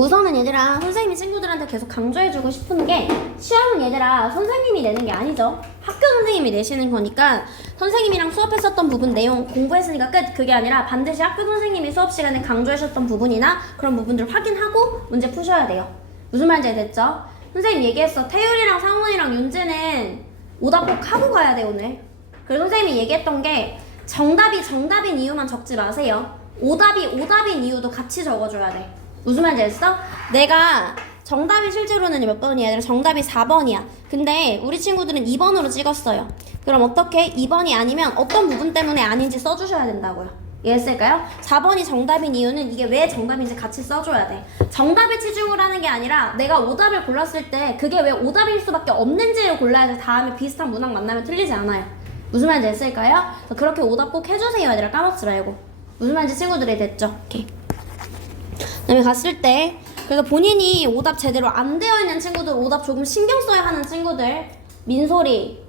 우선은 얘들아, 선생님이 친구들한테 계속 강조해주고 싶은 게 시험은 얘들아 선생님이 내는 게 아니죠. 학교 선생님이 내시는 거니까 선생님이랑 수업했었던 부분 내용 공부했으니까 끝. 그게 아니라 반드시 학교 선생님이 수업 시간에 강조하셨던 부분이나 그런 부분들을 확인하고 문제 푸셔야 돼요. 무슨 말인지 됐죠? 선생님 얘기했어. 태율이랑 상원이랑 윤재는 오답 꼭 하고 가야 돼 오늘. 그래서 선생님이 얘기했던 게 정답이 정답인 이유만 적지 마세요. 오답이 오답인 이유도 같이 적어줘야 돼. 무슨 말인지 알았어? 내가 정답이 실제로는 몇 번이야? 얘들아 정답이 4번이야. 근데 우리 친구들은 2번으로 찍었어요. 그럼 어떻게? 2번이 아니면 어떤 부분 때문에 아닌지 써주셔야 된다고요. 이해했을까요? 4번이 정답인 이유는 이게 왜 정답인지 같이 써줘야 돼. 정답에 치중을 하는 게 아니라 내가 오답을 골랐을 때 그게 왜 오답일 수밖에 없는지를 골라야지 다음에 비슷한 문항 만나면 틀리지 않아요. 무슨 말인지 됐을까요? 그렇게 오답 꼭 해주세요. 얘들아 까먹지 말고. 무슨 말인지 친구들이 됐죠? 오케이. 그다음에 갔을 때 그래서 본인이 오답 제대로 안 되어 있는 친구들, 오답 조금 신경 써야 하는 친구들, 민소리,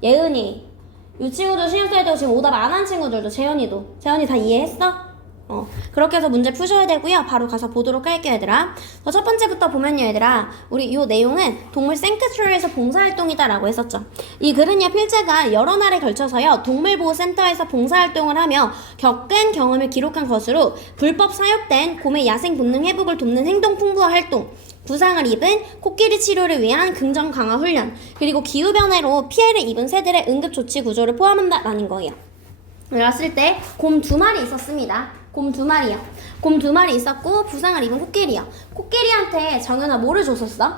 예은이, 이 친구들 신경 써야 되고 지금 오답 안 한 친구들도, 재현이도. 재현이 다 이해했어? 그렇게 해서 문제 푸셔야 되고요. 바로 가서 보도록 할게요, 얘들아. 첫 번째부터 보면요, 얘들아. 우리 이 내용은 동물 생크츄리에서 봉사활동이다 라고 했었죠. 이 글은요, 필자가 여러 날에 걸쳐서요, 동물보호센터에서 봉사활동을 하며 겪은 경험을 기록한 것으로 불법 사육된 곰의 야생 본능 회복을 돕는 행동 풍부화 활동, 부상을 입은 코끼리 치료를 위한 긍정 강화 훈련, 그리고 기후변화로 피해를 입은 새들의 응급조치 구조를 포함한다라는 거예요. 그랬을 때 곰 2마리 있었습니다. 곰 2마리요. 곰 2마리 있었고 부상을 입은 코끼리요. 코끼리한테 정연아 뭐를 줬었어?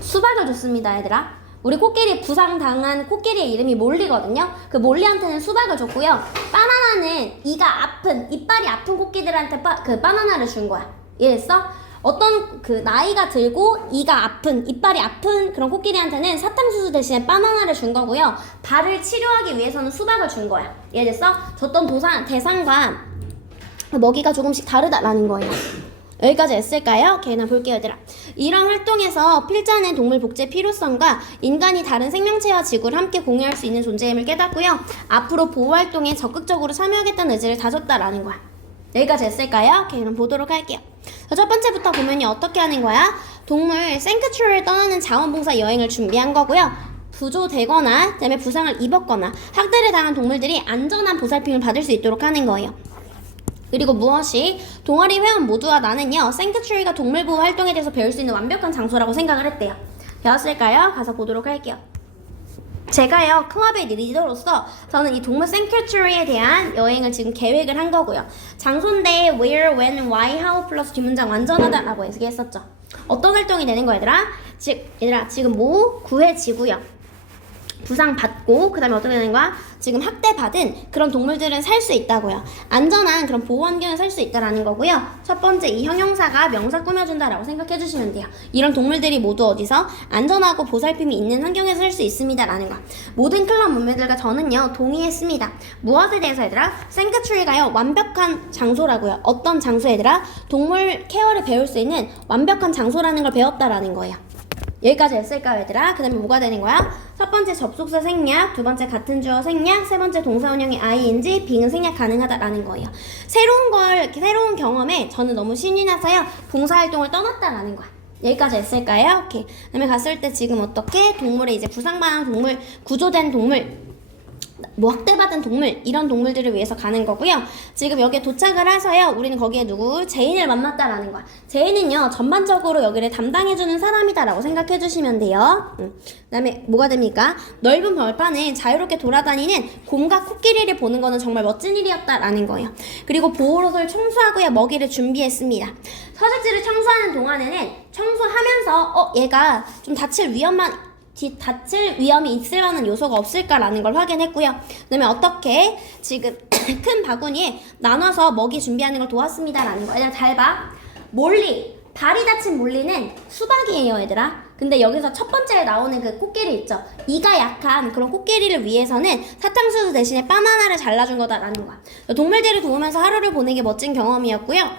수박을 줬습니다, 얘들아. 우리 코끼리 부상당한 코끼리의 이름이 몰리거든요. 그 몰리한테는 수박을 줬고요. 바나나는 이빨이 아픈 코끼리들한테 바나나를 준 거야. 이해했어? 어떤 나이가 들고 이빨이 아픈 그런 코끼리한테는 사탕수수 대신에 바나나를 준 거고요. 발을 치료하기 위해서는 수박을 준 거야. 이해됐어? 줬던 대상과 먹이가 조금씩 다르다라는 거예요. 여기까지 했을까요? 오케이, 나 볼게요, 얘들아. 이런 활동에서 필자는 동물 복제의 필요성과 인간이 다른 생명체와 지구를 함께 공유할 수 있는 존재임을 깨닫고요. 앞으로 보호활동에 적극적으로 참여하겠다는 의지를 다졌다라는 거야. 여기까지 했을까요? 오케이, 그럼 보도록 할게요. 첫 번째부터 보면요, 어떻게 하는 거야? 동물 생크츄리를 떠나는 자원봉사 여행을 준비한 거고요. 부조되거나 그다음에 부상을 입었거나 학대를 당한 동물들이 안전한 보살핌을 받을 수 있도록 하는 거예요. 그리고 무엇이? 동아리 회원 모두와 나는요, 생크츄리가 동물보호 활동에 대해서 배울 수 있는 완벽한 장소라고 생각을 했대요. 배웠을까요? 가서 보도록 할게요. 제가요, 클럽의 리더로서 저는 이 동물 생크츄리에 대한 여행을 지금 계획을 한 거고요. 장소인데 where, when, why, how 플러스 뒷문장 완전하다라고 얘기했었죠. 어떤 활동이 되는 거야, 얘들아? 지금 구해지고요. 부상받고 그 다음에 어떻게 되는 거야? 지금 학대받은 그런 동물들은 살 수 있다고요. 안전한 그런 보호환경에 살 수 있다라는 거고요. 첫 번째, 이 형용사가 명사 꾸며준다라고 생각해 주시면 돼요. 이런 동물들이 모두 어디서? 안전하고 보살핌이 있는 환경에서 살 수 있습니다 라는 거. 모든 클럽 멤버들과 저는요, 동의했습니다. 무엇에 대해서 얘들아? 생크츄리가요, 완벽한 장소라고요. 어떤 장소 얘들아? 동물 케어를 배울 수 있는 완벽한 장소라는 걸 배웠다라는 거예요. 여기까지 했을까요, 얘들아? 그 다음에 뭐가 되는 거야? 첫 번째 접속사 생략, 두 번째 같은 주어 생략, 세 번째 동사원형의 ing, being은 생략 가능하다라는 거예요. 새로운 경험에 저는 너무 신이 나서요, 봉사활동을 떠났다라는 거야. 여기까지 했을까요? 오케이. 그 다음에 갔을 때 지금 어떻게? 동물의 이제 부상당한 동물, 구조된 동물, 학대받은 동물, 이런 동물들을 위해서 가는 거고요. 지금 여기에 도착을 해서요, 우리는 거기에 제인을 만났다라는 거야. 제인은요, 전반적으로 여기를 담당해주는 사람이다라고 생각해 주시면 돼요. 그 다음에 뭐가 됩니까? 넓은 벌판을 자유롭게 돌아다니는 곰과 코끼리를 보는 거는 정말 멋진 일이었다라는 거예요. 그리고 보호로를 청소하고요, 먹이를 준비했습니다. 서식지를 청소하는 동안에는 청소하면서 얘가 좀 다칠 위험이 있을 만한 요소가 없을까라는 걸 확인했고요. 그 다음에 어떻게 지금 큰 바구니에 나눠서 먹이 준비하는 걸 도왔습니다라는 거. 얘들아 잘 봐. 발이 다친 몰리는 수박이에요, 얘들아. 근데 여기서 첫 번째에 나오는 그 코끼리 있죠. 이가 약한 그런 코끼리를 위해서는 사탕수수 대신에 바나나를 잘라준 거다라는 거야. 동물들을 도우면서 하루를 보내기 멋진 경험이었고요.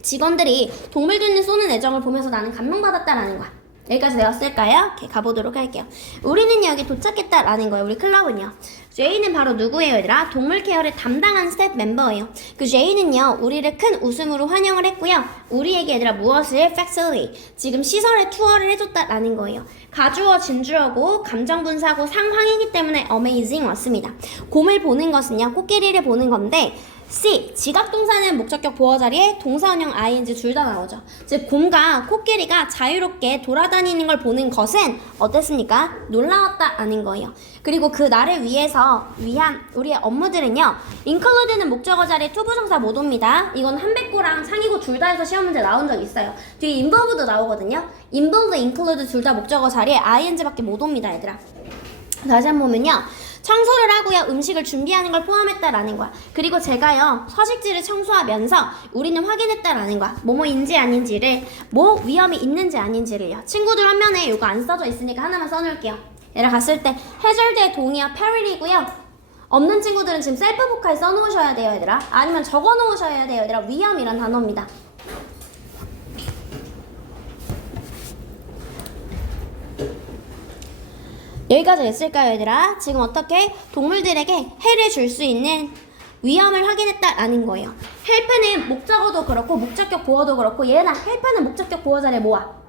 직원들이 동물들을 쏘는 애정을 보면서 나는 감명받았다라는 거야. 여기까지 되었을까요? 오케이, 가보도록 할게요. 우리는 여기 도착했다라는 거예요. 우리 클럽은요. J는 바로 누구예요, 얘들아? 동물 케어를 담당한 스텝 멤버예요. 그 J는요, 우리를 큰 웃음으로 환영을 했고요. 우리에게 얘들아 무엇을? Facility. 지금 시설에 투어를 해줬다라는 거예요. 가주어, 진주어고, 감정분사고, 상황이기 때문에 amazing 왔습니다. 곰을 보는 것은요, 코끼리를 보는 건데, C. 지각동사는 목적격 보어 자리에 동사원형 ing 둘 다 나오죠. 즉 곰과 코끼리가 자유롭게 돌아다니는 걸 보는 것은 어땠습니까? 놀라웠다 아닌 거예요. 그리고 그 나를 위한 우리의 업무들은요. include는 목적어 자리에 투부정사 못 옵니다. 이건 한백고랑 상위고 둘 다 해서 시험 문제 나온 적 있어요. 뒤에 involve도 나오거든요. involve, include 둘 다 목적어 자리에 ing밖에 못 옵니다, 얘들아. 다시 한번 보면요. 청소를 하고요. 음식을 준비하는 걸 포함했다라는 거야. 그리고 제가요. 서식지를 청소하면서 우리는 확인했다라는 거야. 뭐뭐인지 아닌지를, 뭐 위험이 있는지 아닌지를요. 친구들 화면에 이거 안 써져 있으니까 하나만 써놓을게요. 얘를 갔을 때 해절대 동의어 페릴이고요. 없는 친구들은 지금 셀프 보카에 써놓으셔야 돼요, 얘들아. 아니면 적어놓으셔야 돼요, 얘들아. 위험이란 단어입니다. 여기까지 됐을까요, 얘들아? 지금 어떻게 동물들에게 해를 줄 수 있는 위험을 확인했다라는 거예요. 헬프는 목적어도 그렇고 목적격 보어도 그렇고 얘나 헬프는 목적격 보어 자리에 모아.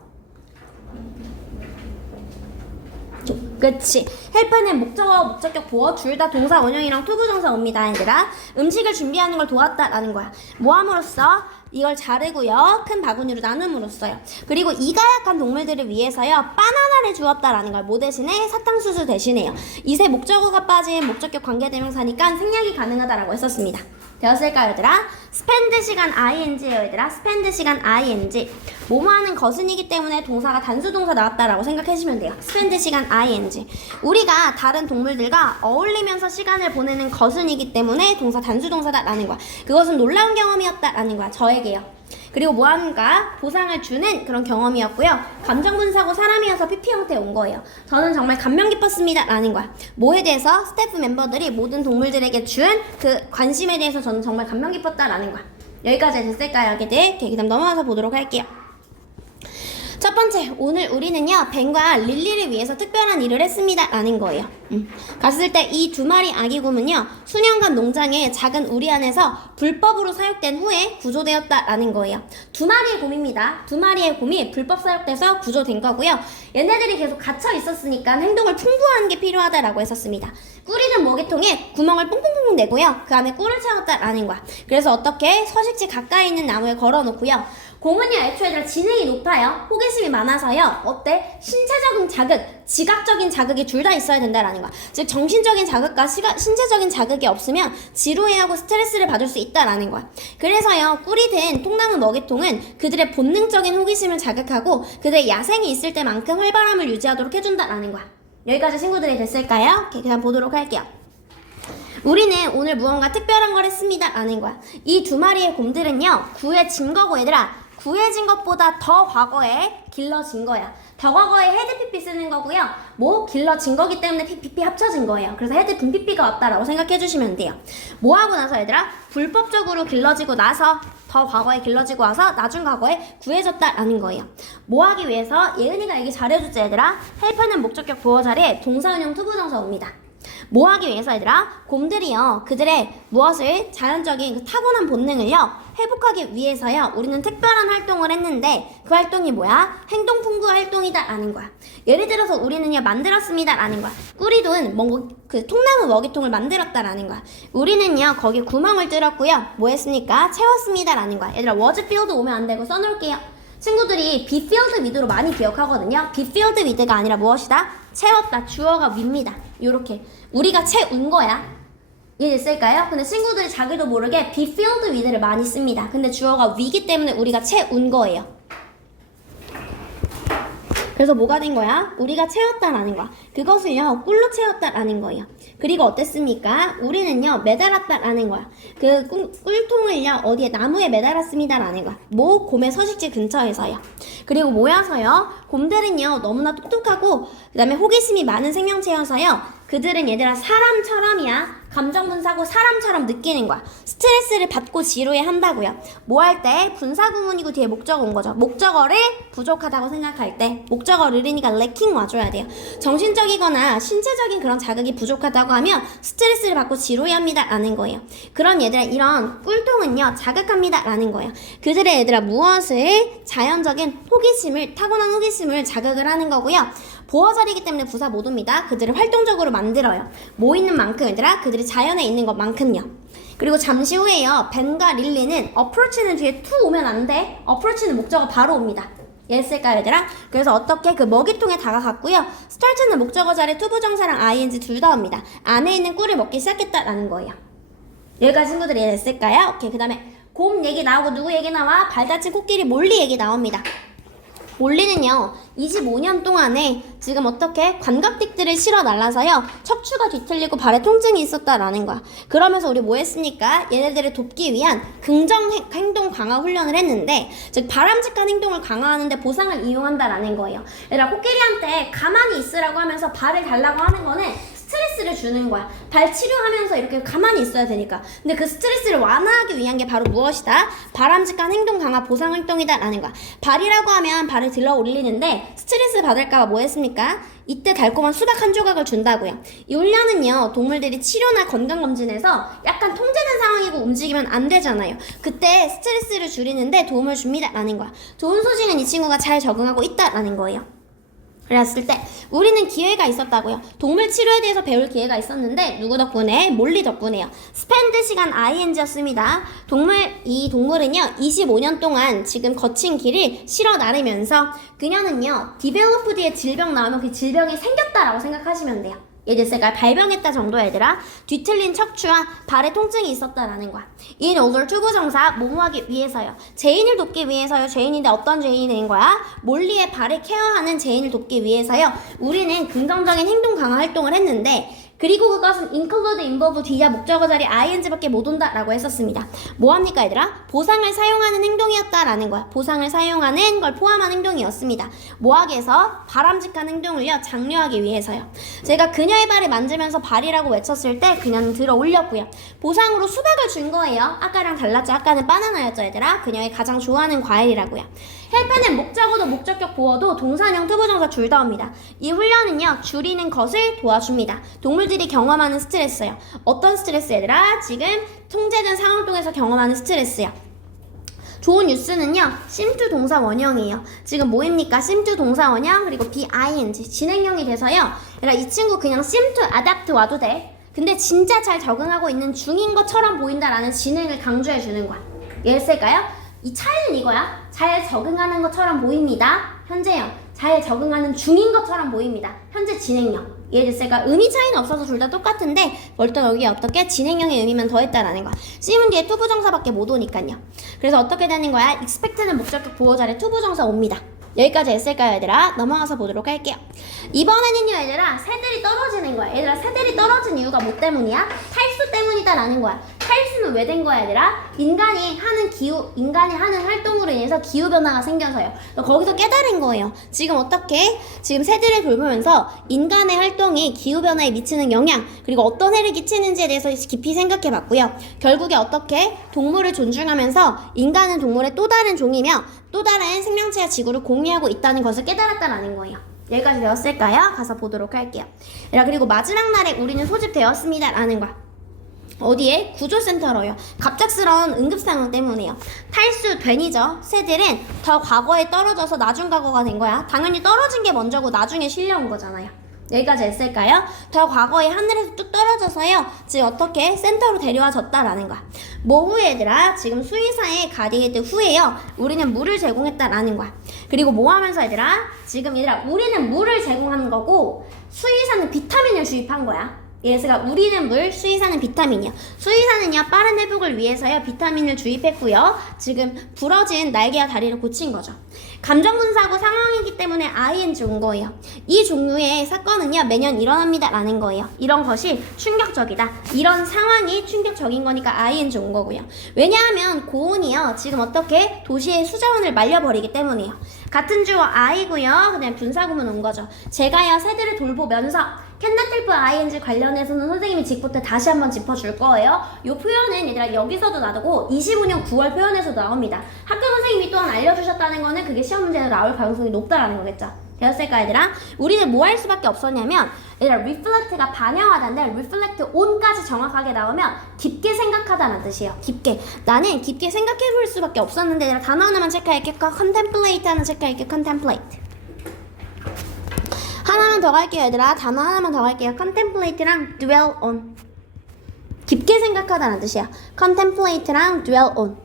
그치. 헬프는 목적어, 목적격 보어 둘 다 동사 원형이랑 투부정사 옵니다, 얘들아. 음식을 준비하는 걸 도왔다라는 거야. 모함으로써 이걸 자르고요. 큰 바구니로 나눔으로써요. 그리고 이가 약한 동물들을 위해서요. 바나나를 주었다라는 걸 뭐 대신에? 사탕수수 대신에요. 이세 목적어가 빠진 목적격 관계대명사니까 생략이 가능하다라고 했었습니다. 되었을까요, 얘들아? spend 시간 ing예요, 얘들아. spend 시간 ing. 뭐뭐 하는 것은이기 때문에 동사가 단수동사 나왔다라고 생각하시면 돼요. spend 시간 ing. 우리가 다른 동물들과 어울리면서 시간을 보내는 것은이기 때문에 동사 단수동사다라는 거야. 그것은 놀라운 경험이었다라는 거야. 저에게요. 그리고 뭐하는가 보상을 주는 그런 경험이었고요. 감정분사고 사람이어서 PP 형태에 온 거예요. 저는 정말 감명 깊었습니다 라는 거야. 뭐에 대해서 스태프 멤버들이 모든 동물들에게 준 그 관심에 대해서 저는 정말 감명 깊었다라는 거야. 여기까지 됐을까요, 아기들? 그 다음 넘어가서 보도록 할게요. 첫 번째, 오늘 우리는요 벤과 릴리를 위해서 특별한 일을 했습니다 라는 거예요. 갔을 때 이 두 마리 아기 곰은요 수년간 농장에 작은 우리 안에서 불법으로 사육된 후에 구조되었다 라는 거예요. 두 마리의 곰입니다. 두 마리의 곰이 불법 사육돼서 구조된 거고요. 얘네들이 계속 갇혀 있었으니까 행동을 풍부한 게 필요하다라고 했었습니다. 꿀이는 먹이통에 구멍을 뽕뽕뽕 내고요 그 안에 꿀을 채웠다 라는 거야. 그래서 어떻게 서식지 가까이 있는 나무에 걸어놓고요. 곰은요 애초에 지능이 높아요. 호기심이 많아서요. 어때? 신체적인 자극, 지각적인 자극이 둘 다 있어야 된다라는 거야. 즉 정신적인 자극과 신체적인 자극이 없으면 지루해하고 스트레스를 받을 수 있다라는 거야. 그래서요 꿀이 된 통나무 먹이통은 그들의 본능적인 호기심을 자극하고 그들의 야생이 있을 때만큼 활발함을 유지하도록 해준다라는 거야. 여기까지 친구들이 됐을까요? 그냥 보도록 할게요. 우리는 오늘 무언가 특별한 걸 했습니다 라는 거야. 이 두 마리의 곰들은요 구해진 거고 얘들아 구해진 것보다 더 과거에 길러진 거야. 더 과거에 헤드 PP 쓰는 거고요. 뭐 길러진 거기 때문에 PP 합쳐진 거예요. 그래서 헤드 분 PP가 왔다라고 생각해 주시면 돼요. 뭐 하고 나서 얘들아 불법적으로 길러지고 나서 더 과거에 길러지고 와서 나중 과거에 구해졌다라는 거예요. 뭐 하기 위해서 예은이가 얘기 잘해줬지 얘들아. 헬프는 목적격 보어 자리에 동사원형 투부정사 옵니다. 뭐 하기 위해서 얘들아? 곰들이요 그들의 무엇을 자연적인 그 타고난 본능을요 회복하기 위해서요 우리는 특별한 활동을 했는데 그 활동이 뭐야? 행동풍부 활동이다 라는 거야. 예를 들어서 우리는요 만들었습니다 라는 거야. 꿀이돈 그 통나무 먹이통을 만들었다 라는 거야. 우리는요 거기 구멍을 뚫었고요 뭐 했습니까? 채웠습니다 라는 거야. 얘들아 was filled 오면 안 되고 써놓을게요. 친구들이 be filled with로 많이 기억하거든요. be filled with가 아니라 무엇이다? 채웠다. 주어가 위입니다. 요렇게 우리가 채운 거야. 이해됐을까요? 근데 친구들이 자기도 모르게 be filled with를 많이 씁니다. 근데 주어가 위기 때문에 우리가 채운 거예요. 그래서 뭐가 된 거야? 우리가 채웠다라는 거야. 그것을요 꿀로 채웠다라는 거예요. 그리고 어땠습니까? 우리는요 매달았다라는 거야. 그 꿀통을요 어디에 나무에 매달았습니다라는 거야. 뭐 곰의 서식지 근처에서요. 그리고 모여서요 곰들은요 너무나 똑똑하고 그 다음에 호기심이 많은 생명체여서요 그들은 얘들아 사람처럼이야. 감정 분사고 사람처럼 느끼는 거야. 스트레스를 받고 지루해 한다고요. 뭐 할 때? 분사 구문이고 뒤에 목적어 온 거죠. 목적어를 부족하다고 생각할 때 목적어를이니까 lacking 와줘야 돼요. 정신적이거나 신체적인 그런 자극이 부족하다고 하면 스트레스를 받고 지루해 합니다 라는 거예요. 그럼 얘들아 이런 꿀통은요 자극합니다 라는 거예요. 그들의 얘들아 무엇을 자연적인 호기심을 타고난 호기심을 자극을 하는 거고요. 보어자리이기 때문에 부사 못 옵니다. 그들을 활동적으로 만들어요. 뭐 있는 만큼 얘들아 그들이 자연에 있는 것만큼요. 그리고 잠시 후에요. 벤과 릴리는 approach는 뒤에 to 오면 안 돼. approach는 목적어 바로 옵니다. 이해했을까요 얘들아? 그래서 어떻게 그 먹이통에 다가갔고요. start는 목적어 자리에 to 부정사랑 ing 둘 다 옵니다. 안에 있는 꿀을 먹기 시작했다라는 거예요. 여기까지 친구들이 이해했을까요? 오케이 그 다음에 곰 얘기 나오고 누구 얘기 나와? 발다친 코끼리 몰리 얘기 나옵니다. 몰리는요 25년 동안에 지금 어떻게 관각틱들을 실어 날라서요 척추가 뒤틀리고 발에 통증이 있었다라는 거야. 그러면서 우리 뭐 했습니까? 얘네들을 돕기 위한 긍정 행동 강화 훈련을 했는데 즉 바람직한 행동을 강화하는데 보상을 이용한다라는 거예요. 얘들아 코끼리한테 가만히 있으라고 하면서 발을 달라고 하는 거는 스트레스를 주는 거야. 발 치료하면서 이렇게 가만히 있어야 되니까. 근데 그 스트레스를 완화하기 위한 게 바로 무엇이다? 바람직한 행동 강화 보상 활동이다 라는 거야. 발이라고 하면 발을 들어 올리는데 스트레스 받을까봐 뭐 했습니까? 이때 달콤한 수박 한 조각을 준다고요. 이 훈련은요 동물들이 치료나 건강검진에서 약간 통제된 상황이고 움직이면 안 되잖아요. 그때 스트레스를 줄이는데 도움을 줍니다 라는 거야. 좋은 소식은 이 친구가 잘 적응하고 있다 라는 거예요. 그랬을 때 우리는 기회가 있었다고요. 동물 치료에 대해서 배울 기회가 있었는데 누구 덕분에? 몰리 덕분에요. 스펜드 시간 ing였습니다. 이 동물은요 25년 동안 지금 거친 길을 실어 나르면서 그녀는요 디벨로프드의 질병 나오면 그 질병이 생겼다라고 생각하시면 돼요. 얘들아 발병했다 정도 얘들아 뒤틀린 척추와 발에 통증이 있었다라는 거야. In order to 부정사 뭐뭐하기 위해서요. 제인을 돕기 위해서요. 제인인데 어떤 제인이 된 거야? 몰리의 발을 케어하는 제인을 돕기 위해서요. 우리는 긍정적인 행동 강화 활동을 했는데 그리고 그것은 include, involve 뒤야 목적어 자리 ing밖에 못 온다라고 했었습니다. 뭐합니까 얘들아? 보상을 사용하는 행동이었다라는 거야. 보상을 사용하는 걸 포함한 행동이었습니다. 뭐하기 위해서? 바람직한 행동을요 장려하기 위해서요. 제가 그녀의 발을 만지면서 발이라고 외쳤을 때 그녀는 들어 올렸고요. 보상으로 수박을 준 거예요. 아까랑 달랐죠. 아까는 바나나였죠 얘들아. 그녀의 가장 좋아하는 과일이라고요. 헬프는 목적어도 목적격 보어도 동사형 투부정사 둘 다 옵니다. 이 훈련은요 줄이는 것을 도와줍니다. 동물들이 경험하는 스트레스요. 어떤 스트레스 얘들아? 지금 통제된 상황 통해서 경험하는 스트레스요. 좋은 뉴스는요 seem to 동사 원형이에요. 지금 뭐입니까? seem to 동사 원형 그리고 be-ing 진행형이 돼서요. 얘들아 이 친구 그냥 seem to adapt 와도 돼. 근데 진짜 잘 적응하고 있는 중인 것처럼 보인다라는 진행을 강조해 주는 거야. 이해했을까요? 이 차이는 이거야. 잘 적응하는 것처럼 보입니다. 현재형. 잘 적응하는 중인 것처럼 보입니다. 현재 진행형. 이해됐을까? 의미 차이는 없어서 둘 다 똑같은데 벌써 여기 어떻게 진행형의 의미만 더했다라는 거야. C문 뒤에 투부정사밖에 못 오니까요. 그래서 어떻게 되는 거야? expect는 목적격 보호자리 투부정사 옵니다. 여기까지 했을까요 얘들아? 넘어가서 보도록 할게요. 이번에는요 얘들아 새들이 떨어지는 거야. 얘들아 새들이 떨어진 이유가 뭐 때문이야? 탈수 때문이다 라는 거야. 탈수는 왜 된 거야 얘들아? 인간이 하는 활동으로 인해서 기후변화가 생겨서요. 거기서 깨달은 거예요. 지금 어떻게? 지금 새들을 돌보면서 인간의 활동이 기후변화에 미치는 영향 그리고 어떤 해를 끼치는지에 대해서 깊이 생각해 봤고요. 결국에 어떻게? 동물을 존중하면서 인간은 동물의 또 다른 종이며 또 다른 생명체와 지구를 공유하고 있다는 것을 깨달았다라는 거예요. 여기까지 배웠을까요? 가서 보도록 할게요. 그리고 마지막 날에 우리는 소집되었습니다 라는 거야. 어디에? 구조센터로요. 갑작스러운 응급상황 때문에요. 탈수된이죠. 새들은 더 과거에 떨어져서 나중 과거가 된 거야. 당연히 떨어진 게 먼저고 나중에 실려온 거잖아요. 여기까지 했을까요? 더 과거에 하늘에서 뚝 떨어져서요. 지금 어떻게 센터로 데려와졌다라는 거야. 뭐 후에 얘들아? 지금 수의사의 가디게드 후에요. 우리는 물을 제공했다라는 거야. 그리고 뭐 하면서 얘들아? 지금 얘들아 우리는 물을 제공한 거고 수의사는 비타민을 주입한 거야. 예스가 우리는 물, 수의사는 비타민이요. 수의사는요 빠른 회복을 위해서요 비타민을 주입했고요. 지금 부러진 날개와 다리를 고친 거죠. 감정분사고 상황이기 때문에 ing 온 거예요. 이 종류의 사건은요 매년 일어납니다 라는 거예요. 이런 것이 충격적이다. 이런 상황이 충격적인 거니까 ing 온 거고요. 왜냐하면 고온이요 지금 어떻게 도시의 수자원을 말려버리기 때문이에요. 같은 주어 I고요. 그냥 분사구문 온 거죠. 제가요 새들을 돌보면서 can not help ing 관련해서는 선생님이 직부터 다시 한번 짚어줄 거예요. 이 표현은 얘들아 여기서도 나오고 25년 9월 표현에서도 나옵니다. 학교 선생님이 또한 알려주셨다는 거는 그게 시험 문제로 나올 가능성이 높다라는 거겠죠. 되었을까 얘들아? 우리는 뭐 할 수밖에 없었냐면 얘들아 reflect가 반영하다인데 reflect on까지 정확하게 나오면 깊게 생각하다는 뜻이에요. 깊게. 나는 깊게 생각해 볼 수밖에 없었는데 얘들아 단어 하나만 체크할게. contemplate 하나 체크할게. contemplate. 하나만 더 갈게요 얘들아. 단어 하나만 더 갈게요. contemplate랑 dwell on. 깊게 생각하다는 뜻이야. contemplate랑 dwell on.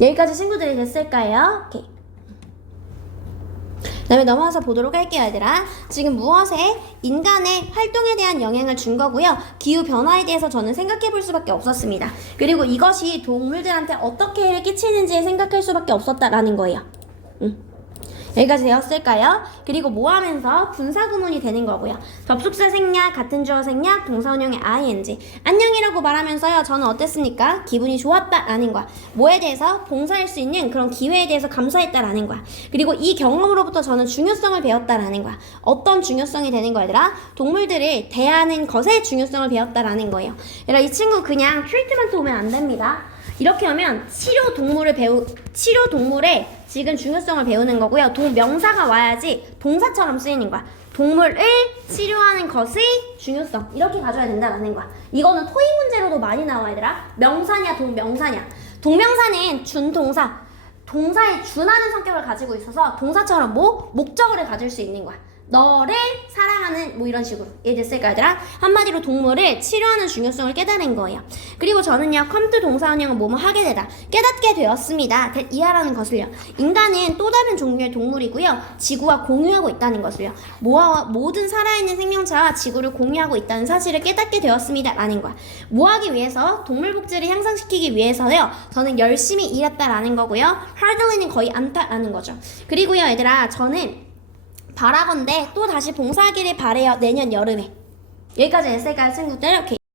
여기까지 친구들이 됐을까요? 오케이. 그 다음에 넘어가서 보도록 할게요 얘들아. 지금 무엇에 인간의 활동에 대한 영향을 준 거고요. 기후변화에 대해서 저는 생각해 볼 수밖에 없었습니다. 그리고 이것이 동물들한테 어떻게 해를 끼치는지 생각할 수밖에 없었다라는 거예요. 여기까지 되었을까요? 그리고 뭐 하면서 분사구문이 되는 거고요. 접속사 생략, 같은 주어 생략, 동사원형의 ing. 안녕이라고 말하면서요. 저는 어땠습니까? 기분이 좋았다라는 거야. 뭐에 대해서? 봉사할 수 있는 그런 기회에 대해서 감사했다라는 거야. 그리고 이 경험으로부터 저는 중요성을 배웠다라는 거야. 어떤 중요성이 되는 거야 얘들아? 동물들을 대하는 것의 중요성을 배웠다라는 거예요. 얘들아 이 친구 그냥 트리트먼트 오면 안 됩니다. 이렇게 하면 치료 동물의 지금 중요성을 배우는 거고요. 명사가 와야지 동사처럼 쓰이는 거야. 동물을 치료하는 것의 중요성 이렇게 가져야 된다는 거야. 이거는 토익 문제로도 많이 나와 얘들아. 명사냐 동명사냐. 동명사는 준동사, 동사에 준하는 성격을 가지고 있어서 동사처럼 목적어를 가질 수 있는 거야. 너를 사랑하는 이런 식으로 이해됐을까 얘들아? 한마디로 동물을 치료하는 중요성을 깨달은 거예요. 그리고 저는요 come to 동사원형은 뭐뭐 하게 되다 깨닫게 되었습니다. 이하라는 것을요. 인간은 또 다른 종류의 동물이고요. 지구와 공유하고 있다는 것을요. 모든 살아있는 생명체와 지구를 공유하고 있다는 사실을 깨닫게 되었습니다 라는 거야. 뭐 하기 위해서? 동물 복지를 향상시키기 위해서요. 저는 열심히 일했다라는 거고요. hardly는 거의 않다라는 거죠. 그리고요 얘들아 저는 바라건대 또 다시 봉사하기를 바래요. 내년 여름에. 여기까지 했을까요 친구들? 오케이.